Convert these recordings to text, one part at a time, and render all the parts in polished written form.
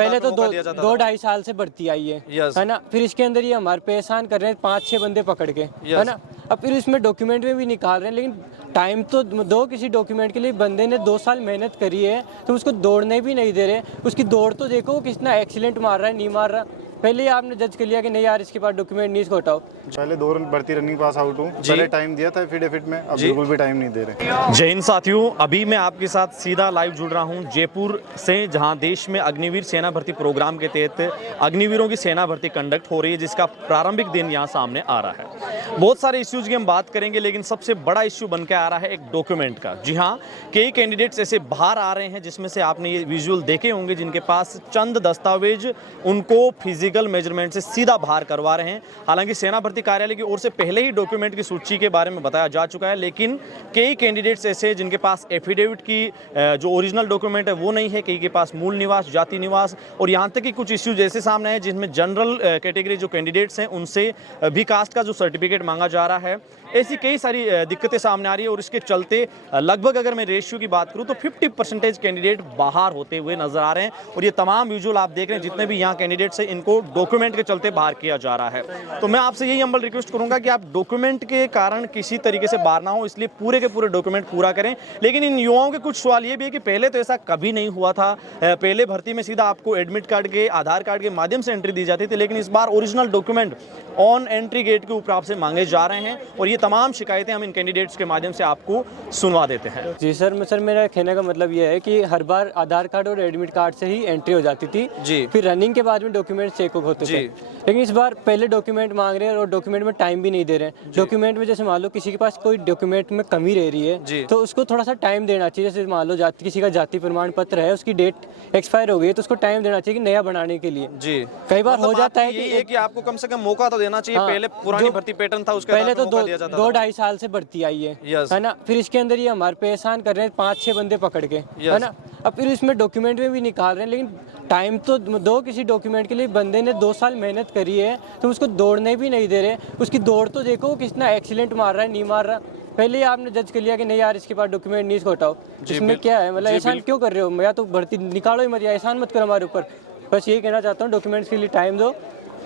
पहले तो 2-2.5 साल से भर्ती आई है ना। फिर इसके अंदर ये हमारे पे एहसान कर रहे हैं 5-6 बंदे पकड़ के, है ना। अब फिर इसमें डॉक्यूमेंट में भी निकाल रहे हैं, लेकिन टाइम तो दो, किसी डॉक्यूमेंट के लिए बंदे ने 2 साल मेहनत करी है तो उसको दौड़ने भी नहीं दे रहे। उसकी दौड़ तो देखो, कितना एक्सीलेंट मार रहा है, नहीं मार रहा। पहले ही आपने जज कर लिया कि नहीं यार इसके पास डॉक्यूमेंट नहीं, इसको हटाओ। पहले 2 भर्ती रनिंग पास आउट हूँ, पहले टाइम दिया था एफिडेविट में, अब बिल्कुल भी टाइम नहीं दे रहे। जय हिंद साथियों, अभी मैं आपके साथ सीधा लाइव जुड़ रहा हूं जयपुर से, जहां देश में अग्निवीर सेना भर्ती प्रोग्राम के तहत अग्निवीरों की सेना भर्ती कंडक्ट हो रही है, जिसका प्रारंभिक दिन यहां सामने आ रहा है। बहुत सारे इश्यूज की हम बात करेंगे, लेकिन सबसे बड़ा इश्यू बन के आ रहा है एक डॉक्यूमेंट का। जी हाँ, कई कैंडिडेट्स ऐसे बाहर आ रहे हैं जिसमें से आपने ये विजुअल देखे होंगे, जिनके पास चंद दस्तावेज उनको फिजिकल मेजरमेंट से सीधा बाहर करवा रहे हैं। हालांकि सेना भर्ती कार्यालय की ओर से पहले ही डॉक्यूमेंट की सूची के बारे में बताया जा चुका है, लेकिन कई कैंडिडेट्स ऐसे जिनके पास एफिडेविट की जो ओरिजिनल डॉक्यूमेंट है वो नहीं है, कई के पास मूल निवास, जाति निवास, और यहाँ तक कि कुछ इश्यूज ऐसे सामने आए जिनमें जनरल कैटेगरी जो कैंडिडेट्स हैं उनसे भी कास्ट का जो सर्टिफिकेट मांगा जा रहा है। ऐसी कई सारी दिक्कतें सामने आ रही है, और इसके चलते लगभग अगर मैं रेशियो की बात करूं तो 50% कैंडिडेट बाहर होते हुए नजर आ रहे हैं। और ये तमाम विजुअल आप देख रहे हैं, जितने भी यहाँ कैंडिडेट्स हैं इनको डॉक्यूमेंट के चलते बाहर किया जा रहा है। तो मैं आपसे यही हम्बल रिक्वेस्ट करूंगा कि आप डॉक्यूमेंट के कारण किसी तरीके से बाहर ना हो, इसलिए पूरे के पूरे डॉक्यूमेंट पूरा करें। लेकिन इन युवाओं के कुछ सवाल ये भी है कि पहले तो ऐसा कभी नहीं हुआ था। पहले भर्ती में सीधा आपको एडमिट कार्ड के, आधार कार्ड के माध्यम से एंट्री दी जाती थी, लेकिन इस बार original document on entry gate के ऊपर आपसे मांगे जा रहे हैं, और ये तमाम शिकायतें हम इन कैंडिडेट्स के माध्यम से आपको सुनवा देते हैं। जी सर, मेरा कहने का मतलब ये है कि हर बार आधार कार्ड और एडमिट कार्ड से ही एंट्री हो जाती थी जी। फिर रनिंग के बाद में डॉक्यूमेंट चेक होते थे, लेकिन इस बार पहले डॉक्यूमेंट मांग रहे हैं और डॉक्यूमेंट में टाइम भी नहीं दे रहे हैं। डॉक्यूमेंट में जैसे मान लो किसी के पास कोई डॉक्यूमेंट में कमी रह रही है तो उसको थोड़ा सा टाइम देना चाहिए। जैसे मान लो किसी का जाति प्रमाण पत्र है, उसकी डेट एक्सपायर हो गई तो उसको टाइम देना चाहिए कि नया बनाने के लिए। जी, कई बार हो जाता है कि आपको कम से कम मौका तो देना चाहिए। पहले पुरानी भर्ती पैटर्न था, उसके पहले तो 2-2.5 साल से भर्ती आई है ना। फिर इसके अंदर ये हमारे पे एहसान कर रहे हैं 5-6 बंदे पकड़ के, है ना। अब फिर इसमें डॉक्यूमेंट में भी निकाल रहे हैं, लेकिन टाइम तो दो, किसी डॉक्यूमेंट के लिए बंदे ने 2 साल मेहनत करी है तो उसको दौड़ने भी नहीं दे रहे। उसकी दौड़ तो देखो, कितना एक्सीलेंट मार रहा है, नहीं मार रहा। पहले ही आपने जज कर लिया कि नहीं यार इसके पास डॉक्यूमेंट नहीं, इसको हटाओ। इसमें क्या है, मतलब एहसान क्यों कर रहे हो? या तो भर्ती निकालो ही मत, या एहसान मत करो हमारे ऊपर। बस यही कहना चाहता हूँ, डॉक्यूमेंट्स के लिए टाइम दो।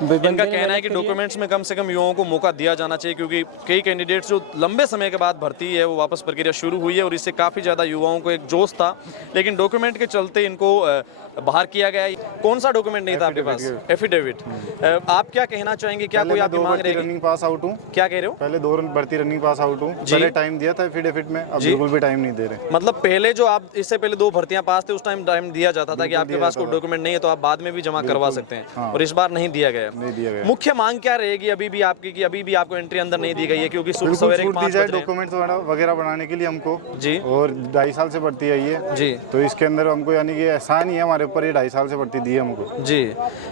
इनका कहना है कि डॉक्यूमेंट्स में कम से कम युवाओं को मौका दिया जाना चाहिए, क्योंकि कई कैंडिडेट्स जो लंबे समय के बाद भर्ती है वो वापस प्रक्रिया शुरू हुई है, और इससे काफ़ी ज़्यादा युवाओं को एक जोश था, लेकिन डॉक्यूमेंट के चलते इनको बाहर किया गया। कौन सा डॉक्यूमेंट नहीं था आपके पास? एफिडेविट। आप क्या कहना चाहेंगे, क्या कोई आपकी मांग रही है? रनिंग पास आउट हूँ। क्या कह रहे हो? पहले 2 भर्ती रनिंग पास आउट हूँ, पहले टाइम दिया था एफिडेविट में, अब बिल्कुल भी टाइम नहीं दे रहे। मतलब पहले जो आप इससे पहले 2 भर्तियां पास थे उस टाइम दिया जाता था कि आपके पास कोई डॉक्यूमेंट नहीं है तो आप बाद में भी जमा करवा सकते हैं, और इस बार नहीं दिया गया। मुख्य मांग क्या रहेगी अभी भी आपकी, कि अभी भी आपको एंट्री अंदर नहीं दी गई है? क्योंकि सुबह सवेरे डॉक्यूमेंट वगैरह बनाने के लिए हमको जी, और 2.5 साल से भर्ती आई है जी, तो इसके अंदर हमको यानी कि एहसान ही है हमारे ऊपर, ये 2.5 साल से भर्ती दी है हमको जी।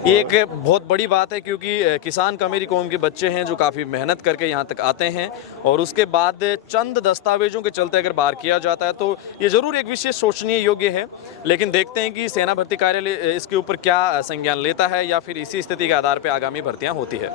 ये एक बहुत बड़ी बात है, क्योंकि किसान कमेरी कौम के बच्चे हैं जो काफ़ी मेहनत करके यहाँ तक आते हैं, और उसके बाद चंद दस्तावेजों के चलते अगर बाहर किया जाता है तो ये जरूर एक विशेष सोचनीय योग्य है। लेकिन देखते हैं कि सेना भर्ती कार्यालय इसके ऊपर क्या संज्ञान लेता है, या फिर इसी स्थिति के आधार पर आगामी भर्तियाँ होती है।